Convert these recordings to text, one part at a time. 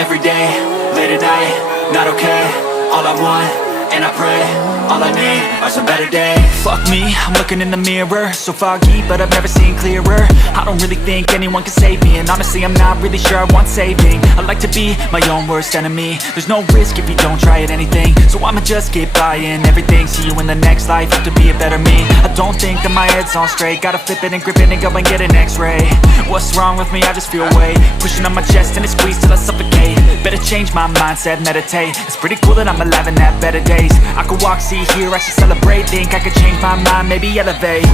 every day, late at night, not okay. All I want, and I pray, all I need are some better days. Fuck me, I'm looking in the mirror, so foggy, but I've never seen clearer. I don't really think anyone can save me, and honestly I'm not really sure I want saving. I like to be my own worst enemy. There's no risk if you don't try at anything, so I'ma just get buying everything. See you in the next life, have to be a better me. I don't think that my head's on straight, gotta flip it and grip it and go and get an x-ray. What's wrong with me? I just feel weight pushing on my chest and it squeezes till I suffocate. Better change my mindset, meditate. It's pretty cool that I'm alive and have better days. I could walk, see, hear, I should celebrate. Think I could change my mind, maybe elevate.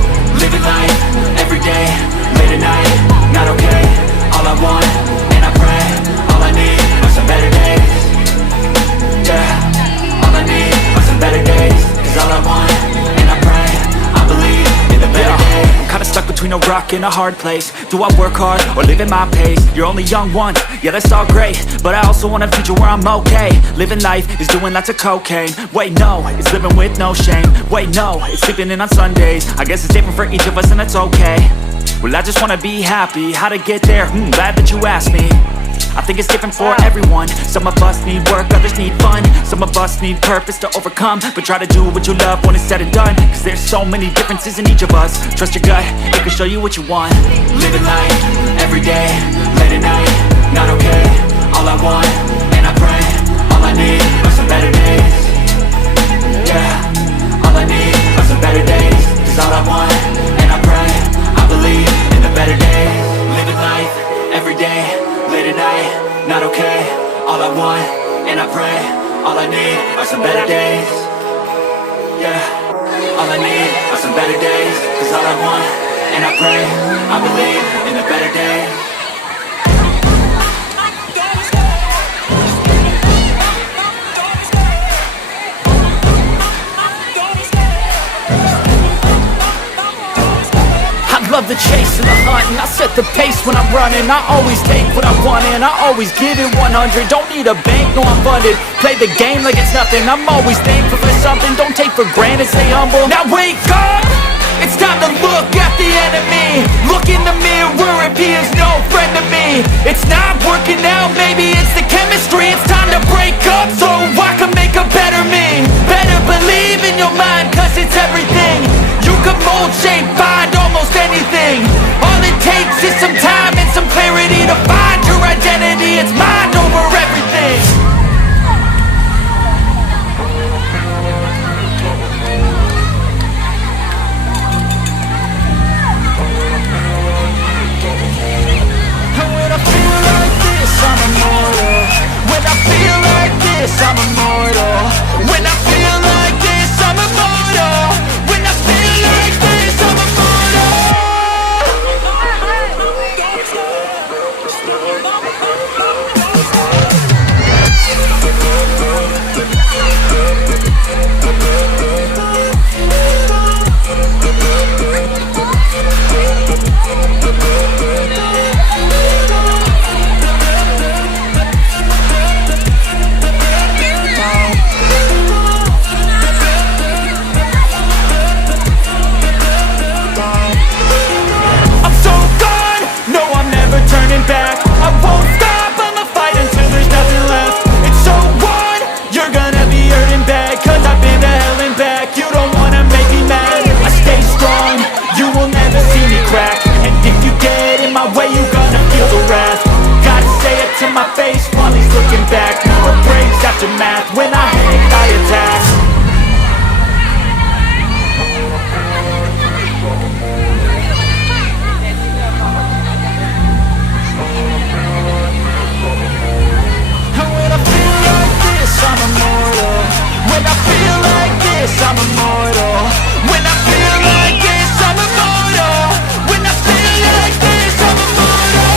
Living life, every day, late at night, not okay. All I want, and I pray, all I need are some better days. Yeah, all I need are some better days. Cause all I want, and I pray, I believe in the better days. I'm kinda stuck between a rock and a hard place. Do I work hard, or live at my pace? You're only young once, yeah that's all great, but I also want a future where I'm okay. Living life is doing lots of cocaine. Wait no, it's living with no shame. Wait no, it's sleeping in on Sundays. I guess it's different for each of us and that's okay. Well I just wanna be happy, how to get there? Glad that you asked me. I think it's different for everyone. Some of us need work, others need fun. Some of us need purpose to overcome. But try to do what you love when it's said and done. Cause there's so many differences in each of us. Trust your gut, it can show you what you want. Living life, every day, late at night, not okay. All I want, and I pray, all I need are some better days. Yeah, all I need are some better days. Cause all I want, and I pray, I believe in the better days. Living life, every day, late at night, not okay. All I want, and I pray, all I need are some better days. Yeah, all I need are some better days. Cause all I want, and I pray, I believe in the better days. Love the chase and the hunt, and I set the pace when I'm running. I always take what I want and I always give it 100. Don't need a bank, no I'm funded. Play the game like it's nothing. I'm always thankful for something. Don't take for granted, stay humble. Now wake up! It's time to look at the enemy. Look in the mirror if he is no friend to me. It's not working out, maybe it's the chemistry. It's time to break up so I can make a better me. Better believe in your mind, cause it's everything. You can mold, shape, find almost anything. All it takes is some time and some clarity to find your identity. It's mind over everything. And when I feel like this, I'm immortal. When I feel like this, I'm immortal. When I feel like this, I'm immortal. When I feel like this, I'm immortal. Back. I won't stop, I'ma fight until there's nothing left. It's so on, you're gonna be hurting bad. Cause I've been to hell and back. You don't wanna make me mad. I stay strong, you will never see me crack. And if you get in my way, you gonna feel the wrath. Gotta say it to my face while he's looking back. Never breaks after math. When I hate, I attack. I'm immortal. When I feel like this, I'm immortal. When I feel like this, I'm immortal. When I feel like this, I'm immortal.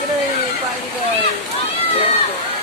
Cái này phải đi về.